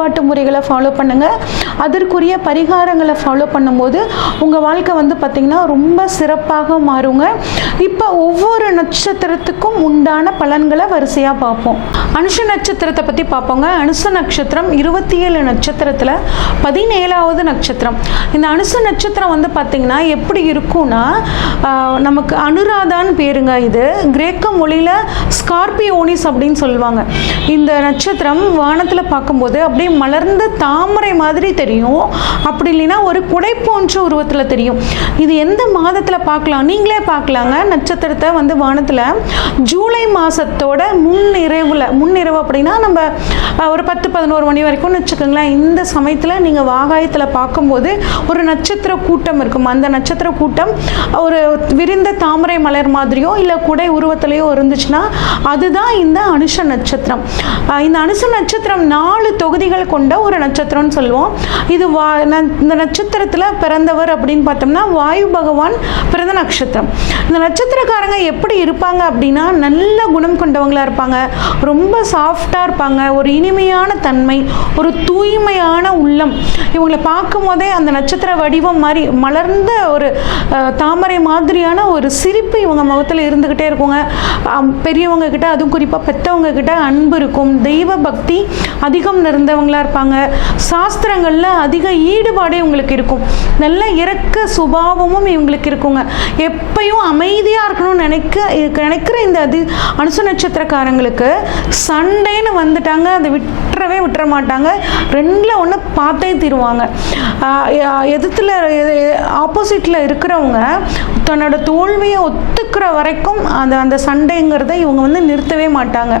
வழிபாட்டு முறைகளை ஃபாலோ பண்ணுங்க. அதற்குரிய பரிகாரங்களை ஃபாலோ பண்ணும்போது உங்கள் வாழ்க்கை வந்து பார்த்திங்கன்னா ரொம்ப சிறப்பாக மாறுங்க. இப்போ ஒவ்வொரு நட்சத்திரத்துக்கும் உண்டான பலன்களை வரிசையாக பார்ப்போம். அனுஷ நட்சத்திரத்தை பற்றி பார்ப்போங்க. அனுச நட்சத்திரம் இருபத்தி ஏழு நட்சத்திரத்தில் பதினேழாவது நட்சத்திரம். இந்த அனுச நட்சத்திரம் வந்து பார்த்திங்கன்னா எப்படி இருக்கும்னா நமக்கு அனுராதான்னு பேருங்க இது. கிரேக்க மொழியில் ஸ்கார்பியோனிஸ் அப்படின்னு சொல்லுவாங்க. இந்த நட்சத்திரம் வானத்தில் பார்க்கும்போது அப்படியே மலர்ந்த தாமரை மாதிரி தெரியும். அப்படி இல்லைன்னா ஒரு குடை போன்ற உருவத்தில் தெரியும். இது எந்த மாதத்தில் பார்க்கலாம்? நீங்களே பார்க்கலாங்க. நட்சத்திரத்தை வந்து வானத்தில் ஜூலை மாதத்தோட முன்னிரவில் முன்னிரவு அப்படின்னா நம்ம ஒரு பத்து பதினோரு மணி வரைக்கும்னு வச்சுக்கோங்களேன். இந்த சமயத்தில் நீங்கள் வாகாயத்தில் பார்க்கும்போது ஒரு நட்சத்திர கூட்டம் இருக்கும். அந்த நட்சத்திர கூட்டம் ஒரு விரிந்த தாமரை மலர் மாதிரியோ இல்லை குடை உருவத்திலையோ இருந்துச்சுன்னா அதுதான் இந்த அனுஷ நட்சத்திரம். இந்த அனுஷ நட்சத்திரம் நாலு தொகுதிகள் நிறங்கள் கொண்ட ஒரு நட்சத்திரம்னு சொல்லுவோம். இது வா இந்த நட்சத்திரத்தில் பிறந்தவர் அப்படின்னு பார்த்தோம்னா வாயு பகவான் பிறந்த நட்சத்திரம். இந்த நட்சத்திரக்காரங்க எப்படி இருப்பாங்க அப்படின்னா நல்ல குணம் கொண்டவங்களாக இருப்பாங்க. ரொம்ப சாஃப்டாக இருப்பாங்க. ஒரு இனிமையான தன்மை ஒரு தூய்மையான உள்ளம். இவங்களை பார்க்கும் போதே அந்த நட்சத்திர வடிவம் மாதிரி மலர்ந்த ஒரு தாமரை மாதிரியான ஒரு சிரிப்பு இவங்க முகத்தில் இருந்துக்கிட்டே இருக்குங்க. பெரியவங்க கிட்ட அதுவும் குறிப்பாக பெற்றவங்க கிட்ட அன்பு இருக்கும். தெய்வ பக்தி அதிகம் நிறைந்தவங்களா இருப்பாங்க. சாஸ்திரங்களில் அதிக ஈடுபாடே இவங்களுக்கு இருக்கும். நல்ல இறக்க சுபாவமும் இவங்களுக்கு இருக்குங்க. எப்பயும் அமைதியாக இருக்கணும்னு நினைக்க நினைக்கிற இந்த அது அனுசு நட்சத்திரக்காரங்களுக்கு சண்டைன்னு வந்துட்டாங்க. அதை விட்டுறவே விட்டுற மாட்டாங்க. ரெண்டில் ஒன்று பார்த்தே தீருவாங்க. எதிர்த்தில் எதிர்த்துல ஆப்போசிட்டில் இருக்கிறவங்க தன்னோட தோல்வியை ஒத்துக்கிற வரைக்கும் அந்த அந்த சண்டைங்கிறத இவங்க வந்து நிறுத்தவே மாட்டாங்க.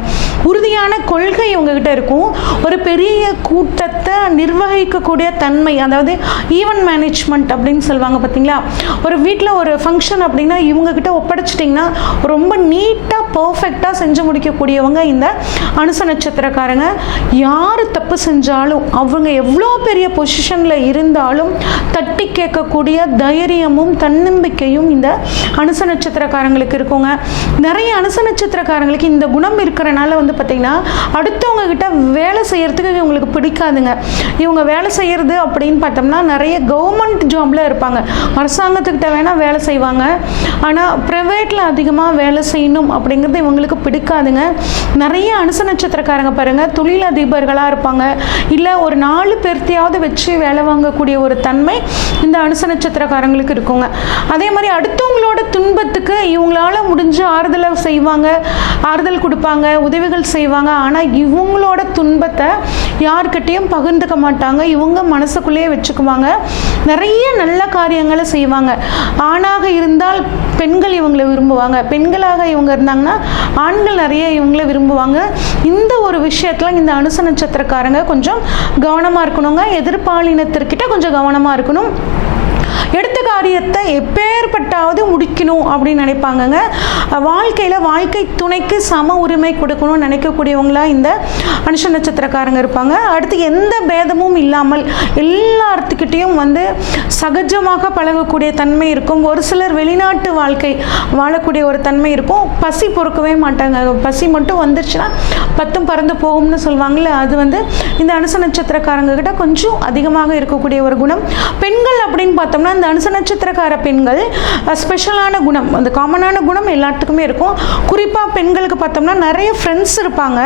உறுதியான கொள்கை இவங்ககிட்ட இருக்கும். ஒரு பெரிய கூட்டத்தை நிர்வகிக்கக்கூடிய தன்மை அதாவது ஈவென்ட் மேனேஜ்மெண்ட் அப்படின்னு சொல்லுவாங்க பார்த்தீங்களா? ஒரு வீட்டில் ஒரு ஃபங்க்ஷன் அப்படின்னா இவங்கக்கிட்ட ஒப்படைச்சிட்டிங்கன்னா ரொம்ப நீட்டாக பர்ஃபெக்டாக செஞ்சு முடிக்கக்கூடியவங்க இந்த அனுச நட்சத்திரக்காரங்க. யார் தப்பு செஞ்சாலும் அவங்க எவ்வளோ பெரிய பொசிஷனில் இருந்தாலும் தட்டி கேட்கக்கூடிய தைரியமும் தன்னம்பிக்கையும் இந்த அனுச நட்சத்திரக்காரங்களுக்கு இருக்குங்க. நிறைய அனுச நட்சத்திரக்காரங்களுக்கு இந்த குணம் இருக்கிறனால வந்து பார்த்திங்கன்னா அடுத்தவங்க கிட்ட வேலை செய்கிறதுக்கு இவங்களுக்கு பிடிக்காதுங்க. இவங்க வேலை செய்கிறது அப்படின்னு பார்த்தோம்னா நிறைய கவர்மெண்ட் ஜாப்ல இருப்பாங்க. அரசாங்கத்துக்கிட்ட வேணால் வேலை செய்வாங்க. ஆனால் ப்ரைவேட்டில் அதிகமாக வேலை செய்யணும் அப்படிங்கிறது இவங்களுக்கு பிடிக்காதுங்க. நிறைய அனுச நட்சத்திரக்காரங்க பாருங்கள் தொழிலதிபர்களாக இருப்பாங்க. இல்லை ஒரு நாலு பேர்த்தையாவது வச்சு வேலை வாங்கக்கூடிய ஒரு தன்மை இந்த அனுச நட்சத்திரக்காரங்களுக்கு இருக்குங்க. அதே மாதிரி அடுத்தவங்களோட துன்பத்துக்கு இவங்களால முடிஞ்சு ஆறுதலை செய்வாங்க ஆறுதல் கொடுப்பாங்க உதவிகள் செய்வாங்க. ஆனால் இவங்களோட துன்பத்தை யார்கிட்டையும் பகிர்ந்துக்க மாட்டாங்க. இவங்க மனசுக்குள்ளேயே வச்சுக்குவாங்க. நிறைய நல்ல காரியங்களை செய்வாங்க. ஆணாக இருந்தால் பெண்கள் இவங்களை விரும்புவாங்க. பெண்களாக இவங்க இருந்தாங்கன்னா ஆண்கள் நிறைய இவங்களை விரும்புவாங்க. இந்த ஒரு விஷயத்தில் இந்த அனுச நட்சத்திரக்காரங்க கொஞ்சம் கவனமாக இருக்கணுங்க. எதிர்பாலினத்திற்கிட்ட கொஞ்சம் கவனமாக இருக்கணும். எடுத்த காரியத்தை எப்பேற்பட்டாவது முடிக்கணும் அப்படின்னு நினைப்பாங்கங்க. வாழ்க்கையில் வாழ்க்கை துணைக்கு சம உரிமை கொடுக்கணும்னு நினைக்கக்கூடியவங்களா இந்த அனுஷ நட்சத்திரக்காரங்க இருப்பாங்க. அடுத்து எந்த பேதமும் இல்லாமல் எல்லாத்துக்கிட்டேயும் வந்து சகஜமாக பழகக்கூடிய தன்மை இருக்கும். ஒரு சிலர் வெளிநாட்டு வாழ்க்கை வாழக்கூடிய ஒரு தன்மை இருக்கும். பசி பொறுக்கவே மாட்டாங்க. பசி மட்டும் வந்துருச்சுன்னா பத்தும் பறந்து போகும்னு சொல்லுவாங்கல்ல அது வந்து இந்த அனுச நட்சத்திரக்காரங்க கிட்ட கொஞ்சம் அதிகமாக இருக்கக்கூடிய ஒரு குணம். பெண்கள் அப்படின்னு பார்த்தோம்னா அந்த அனுச நட்சத்திரக்கார பெண்கள் ஸ்பெஷலான குணம் அந்த காமனான குணம் எல்லாத்துக்குமே இருக்கும். குறிப்பாக பெண்களுக்கு பார்த்தோம்னா நிறைய ஃப்ரெண்ட்ஸ் இருப்பாங்க.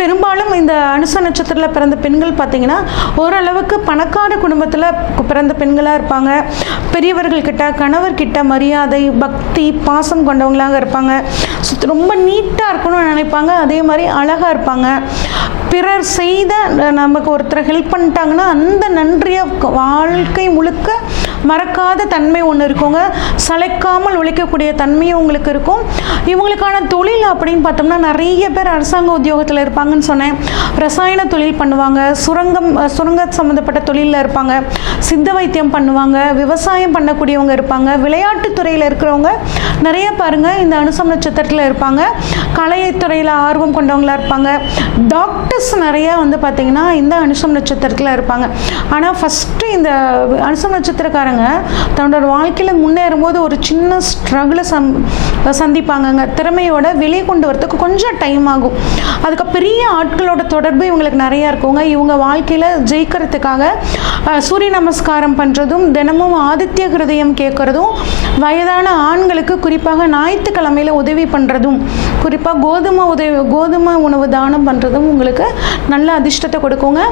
பெரும்பாலும் இந்த அனுச நட்சத்திரத்தில் பிறந்த பெண்கள் பார்த்தீங்கன்னா ஓரளவுக்கு பணக்கார குடும்பத்தில் பிறந்த பெண்களாக இருப்பாங்க. பெரியவர்கள்கிட்ட கணவர்கிட்ட மரியாதை பக்தி பாசம் கொண்டவங்களாக இருப்பாங்க. ரொம்ப நீட்டாக இருக்கணும்னு நினைப்பாங்க. அதே மாதிரி அழகாக இருப்பாங்க. பிறர் செய்த நமக்கு ஒருத்தரை ஹெல்ப் பண்ணிட்டாங்கன்னா அந்த நன்றியை வாழ்க்கை முழுக்க மறக்காத தன்மை ஒன்று இருக்குங்க. சளைக்காமல் உழைக்கக்கூடிய தன்மையும் உங்களுக்கு இருக்கும். இவங்களுக்கான தொழில் அப்படின்னு பார்த்தோம்னா நிறைய பேர் அரசாங்க உத்தியோகத்தில் இருப்பாங்கன்னு சொன்னேன். ரசாயன தொழில் பண்ணுவாங்க. சுரங்கம் சுரங்க சம்மந்தப்பட்ட தொழிலில் இருப்பாங்க. சித்த வைத்தியம் பண்ணுவாங்க. விவசாயம் பண்ணக்கூடியவங்க இருப்பாங்க. விளையாட்டுத்துறையில் இருக்கிறவங்க நிறைய பாருங்கள் இந்த அனுசம் நட்சத்திரத்தில் இருப்பாங்க. கலைத்துறையில் ஆர்வம் கொண்டவங்களா இருப்பாங்க. டாக்டர்ஸ் நிறைய வந்து பார்த்திங்கன்னா இந்த அனுசம் நட்சத்திரத்தில் இருப்பாங்க. ஆனால் ஃபஸ்ட்டு இந்த அனுசம் நட்சத்திரக்காரங்க தன்னோட வாழ்க்கையில் முன்னேறும் போது ஒரு சின்ன ஸ்ட்ரகிளை சம் சந்திப்பாங்கங்க. திறமையோட வெளியே கொண்டு வரதுக்கு கொஞ்சம் டைம் ஆகும். அதுக்கு பெரிய ஆட்களோட தொடர்பு இவங்களுக்கு நிறையா இருக்குங்க. இவங்க வாழ்க்கையில் ஜெயிக்கிறதுக்காக சூரிய நமஸ்காரம் பண்ணுறதும் தினமும் ஆதித்ய ஹிருதயம் கேட்குறதும் வயதான ஆண்களுக்கு குறிப்பாக ஞாயிற்றுக்கிழமையில் உதவி பண்ணுறதும் குறிப்பாக கோதுமை உதவி கோதுமை உணவு தானம் பண்ணுறதும் உங்களுக்கு நல்ல அதிர்ஷ்டத்தை கொடுக்குங்க.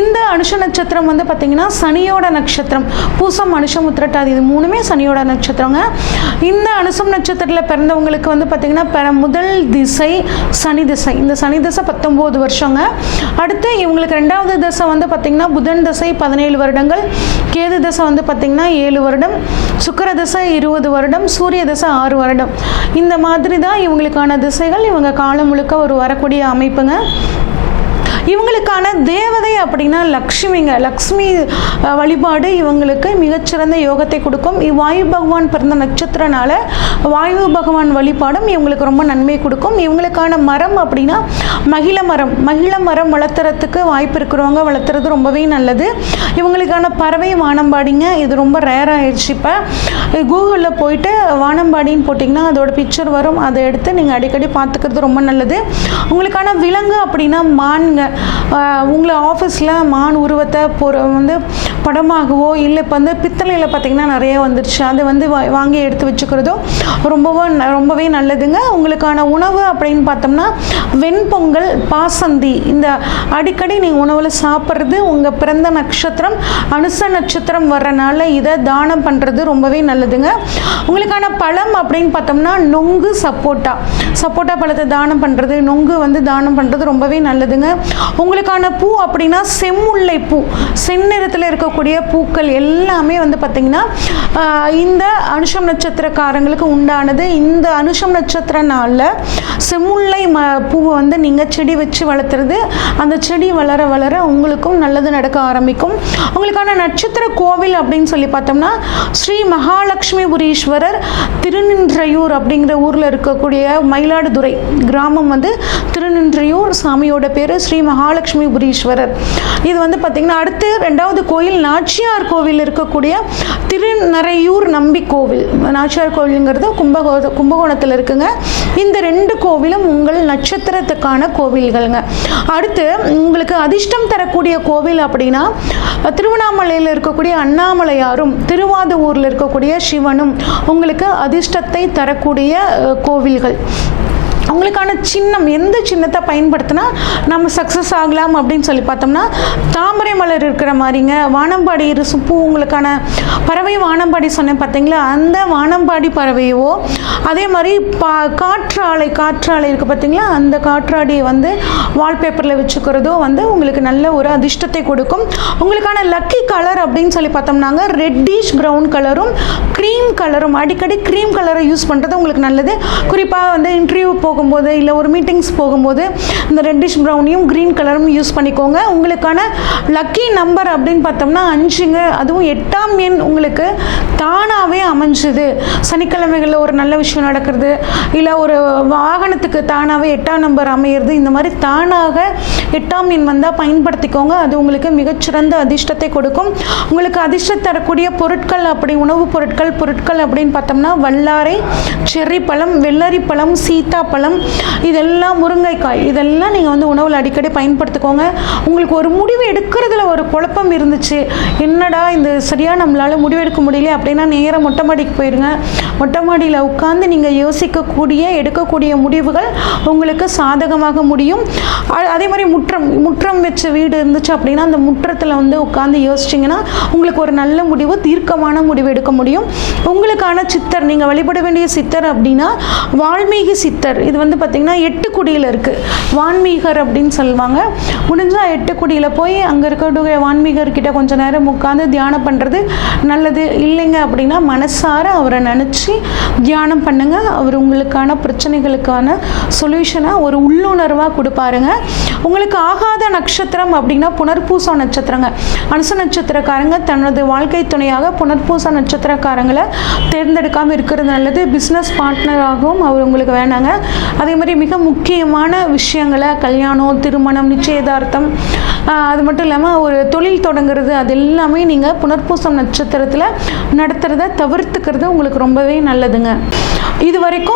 இந்த அனுஷ நட்சத்திரம் வந்து பார்த்திங்கன்னா சனியோட நட்சத்திரம். பூசம் அனுஷம் உத்திரட்டாதி. இது மூணுமே சனியோட நட்சத்திரங்க. இந்த அனுசம் நட்சத்திரத்தில் பிறந்தவங்களுக்கு வந்து பார்த்திங்கன்னா பிற- முதல் திசை சனி திசை. இந்த சனி திசை பத்தொம்போது வருஷங்க. அடுத்து இவங்களுக்கு ரெண்டாவது திசை வந்து பார்த்திங்கன்னா புதன் திசை பதினேழு வருடங்கள். கேது திசை வந்து பார்த்திங்கன்னா ஏழு வருடம். சுக்கர திசை இருபது வருடம். சூரிய திசை ஆறு வருடம். இந்த மாதிரி தான் இவங்களுக்கான திசைகள். இவங்க காலம் முழுக்க ஒரு வரக்கூடிய அமைப்புங்க. இவங்களுக்கான தேவதை அப்படின்னா லக்ஷ்மிங்க. லக்ஷ்மி வழிபாடு இவங்களுக்கு மிகச்சிறந்த யோகத்தை கொடுக்கும். இவ் வாயு பகவான் பிறந்த நட்சத்திரனால வாயு பகவான் வழிபாடும் இவங்களுக்கு ரொம்ப நன்மை கொடுக்கும். இவங்களுக்கான மரம் அப்படின்னா மகிழ மரம். மகிழ மரம் வளர்த்துறதுக்கு வாய்ப்பு இருக்கிறவங்க வளர்த்துறது ரொம்பவே நல்லது. இவங்களுக்கான பறவை வானம்பாடிங்க இது ரொம்ப ரேர் ஆயிடுச்சு இப்போ. கூகுளில் போயிட்டு வானம்பாடின்னு போட்டிங்கன்னா அதோட பிக்சர் வரும். அதை எடுத்து நீங்கள் அடிக்கடி பார்த்துக்கிறது ரொம்ப நல்லது. உங்களுக்கான விலங்கு அப்படின்னா மான்கள் உங்களை ஆஃபீஸில் மான் உருவத்தை பொறு வந்து படமாகவோ இல்லை இப்போ வந்து பித்தளையில் பார்த்தீங்கன்னா நிறைய வந்துருச்சு. அதை வந்து வாங்கி எடுத்து வச்சுக்கிறதும் ரொம்பவும் ந- ரொம்பவே நல்லதுங்க. உங்களுக்கான உணவு அப்படின்னு பார்த்தோம்னா வெண்பொங்கல் பாசந்தி. இந்த அடிக்கடி நீங்கள் உணவில் சாப்பிட்றது உங்கள் பிறந்த நட்சத்திரம் அனுச நட்சத்திரம் வர்றனால இதை தானம் பண்ணுறது ரொம்பவே நல்லதுங்க. உங்களுக்கான பழம் அப்படின்னு பார்த்தோம்னா நொங்கு சப்போட்டா. சப்போட்டா பழத்தை தானம் பண்ணுறது நொங்கு வந்து தானம் பண்ணுறது ரொம்பவே நல்லதுங்க. உங்களுக்கான பூ அப்படின்னா செம்முல்லை பூ. செந்நிறத்தில் இருக்கக்கூடிய பூக்கள் எல்லாமே வந்து பார்த்திங்கன்னா ஆஹ், இந்த அனுஷம் நட்சத்திரக்காரங்களுக்கு உண்டானது. இந்த அனுஷம் நட்சத்திர நாளில் செம்முல்லை ம பூவை வந்து நீங்கள் செடி வச்சு வளர்த்துறது. அந்த செடி வளர வளர உங்களுக்கும் நல்லது நடக்க ஆரம்பிக்கும். உங்களுக்கான நட்சத்திர கோவில் அப்படின்னு சொல்லி பார்த்தோம்னா ஸ்ரீ மகாலட்சுமிபுரீஸ்வரர் திருநின்றையூர் அப்படிங்கிற ஊரில் இருக்கக்கூடிய மயிலாடுதுறை கிராமம் வந்து திருநின்றையூர். சாமியோட பேர் ஸ்ரீ மகாலட்சுமிபுரீஸ்வரர் இது வந்து பார்த்திங்கன்னா அடுத்து ரெண்டாவது கோயில் நாச்சியார் கோவில் இருக்கக்கூடிய திருநறையூர் நம்பி கோவில். நாச்சியார் கோவிலுங்கிறது கும்பகோ கும்பகோணத்தில் இருக்குங்க. இந்த ரெண்டு கோவிலும் உங்கள் நட்சத்திரத்துக்கான கோவில்கள்ங்க. அடுத்து உங்களுக்கு அதிர்ஷ்டம் தரக்கூடிய கோவில் அப்படின்னா திருவண்ணாமலையில் இருக்கக்கூடிய அண்ணாமலையாரும் திருவாதூரில் இருக்கக்கூடிய சிவனும் உங்களுக்கு அதிர்ஷ்டத்தை தரக்கூடிய கோவில்கள். அவங்களுக்கான சின்னம் எந்த சின்னத்தை பயன்படுத்தினா நம்ம சக்ஸஸ் ஆகலாம் அப்படின்னு சொல்லி பார்த்தோம்னா தாமரை மலர் இருக்கிற மாதிரிங்க வானம்பாடி இரு- பூ உங்களுக்கான பறவை வானம்பாடி சொன்னேன் பார்த்தீங்களா? அந்த வானம்பாடி பறவையோ அதே மாதிரி பா காற்றாலை காற்றாலை இருக்குது பார்த்தீங்களா? அந்த காற்றாடியை வந்து வால்பேப்பரில் வச்சுக்கிறதோ வந்து உங்களுக்கு நல்ல ஒரு அதிர்ஷ்டத்தை கொடுக்கும். உங்களுக்கான லக்கி கலர் அப்படின்னு சொல்லி பார்த்தோம்னாங்க ரெட்டிஷ் ப்ரௌன் கலரும் க்ரீம் கலரும் அடிக்கடி க்ரீம் கலரை யூஸ் பண்ணுறது உங்களுக்கு நல்லது. குறிப்பாக வந்து இன்டர்வியூ போகும்போது இல்லை ஒரு மீட்டிங்ஸ் போகும்போது இந்த ரெட்டிஷ் ப்ரௌனையும் க்ரீன் கலரும் யூஸ் பண்ணிக்கோங்க. உங்களுக்கான லக்கி நம்பர் அப்படின்னு பார்த்தோம்னா அஞ்சுங்க. அதுவும் எட்டாம் எண் உங்களுக்கு தானாகவே அமைஞ்சுது. சனிக்கிழமைகளில் ஒரு நல்ல விஷயம் நடக்கிறது. இல்லை ஒரு வாகனத்துக்கு தானாகவே எட்டாம் நம்பர் அமையிறது. இந்த மாதிரி தானாக எட்டாம் எண் வந்தால் பயன்படுத்திக்கோங்க. அது உங்களுக்கு மிகச்சிறந்த அதிர்ஷ்டத்தை கொடுக்கும். உங்களுக்கு அதிர்ஷ்டம் தரக்கூடிய பொருட்கள் அப்படி உணவுப் பொருட்கள் பொருட்கள் அப்படின்னு பார்த்தோம்னா வல்லாரை செர்ரி பழம் வெள்ளரி பழம் சீத்தாப்பழம் இதெல்லாம் முருங்கைக்காய். இதெல்லாம் நீங்கள் வந்து உணவில் அடிக்கடி பயன்படுத்திக்கோங்க. உங்களுக்கு ஒரு முடிவு எடுக்கிறதுல ஒரு குழப்பம் இருந்துச்சு. என்னடா இந்த சரியாக நம்மளால் முடிவெடுக்க முடியல அப்படின்னா நேராக மொட்டை மாடிக்கு போயிருங்க. மொட்டை மாடியில் உட்காந்து நீங்கள் யோசிக்கக்கூடிய எடுக்கக்கூடிய முடிவுகள் உங்களுக்கு சாதகமாக முடியும். அதே மாதிரி முற்றம் முற்றம் வச்ச வீடு இருந்துச்சு அப்படின்னா அந்த முற்றத்தில் வந்து உட்காந்து யோசிச்சிங்கன்னா உங்களுக்கு ஒரு நல்ல முடிவு தீர்க்கமான முடிவு எடுக்க முடியும். உங்களுக்கான சித்தர் நீங்கள் வழிபட வேண்டிய சித்தர் அப்படின்னா வால்மீகி சித்தர். இது வந்து பார்த்திங்கன்னா எட்டுக்குடியில் இருக்குது வான்மீகர் அப்படின்னு சொல்லுவாங்க. முடிஞ்சால் எட்டுக்குடியில் போய் அங்கே இருக்கக்கூடிய வான்மீகர்கிட்ட கொஞ்சம் கொஞ்ச நேரம் உட்காந்து தியானம் பண்ணுறது நல்லது. இல்லைங்க அப்படின்னா மனசார அவரை நினச்சி தியானம் பண்ணுங்கள் அவர் உங்களுக்கான பிரச்சனைகளுக்கான சொல்யூஷனை ஒரு உள்ளுணர்வாக கொடுப்பாருங்க. உங்களுக்கு ஆகாத நட்சத்திரம் அப்படின்னா புனர்பூச நட்சத்திரங்க. அனுச நட்சத்திரக்காரங்க தனது வாழ்க்கை துணையாக புனர்பூச நட்சத்திரக்காரங்களை தேர்ந்தெடுக்காமல் இருக்கிறது நல்லது. பிஸ்னஸ் பார்ட்னராகவும் அவர் உங்களுக்கு வேணாங்க. அதே மாதிரி மிக முக்கியமான விஷயங்களை கல்யாணம் திருமணம் நிச்சயதார்த்தம் அது மட்டும் இல்லாமல் ஒரு தொழில் தொடங்குறது அது எல்லாமே நீங்கள் புனர்பூசம் நட்சத்திரத்தில் நடத்துகிறத தவிர்த்துக்கிறது உங்களுக்கு ரொம்பவே நல்லதுங்க. இது வரைக்கும்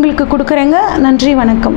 உங்களுக்கு கொடுக்குறேங்க. நன்றி வணக்கம்.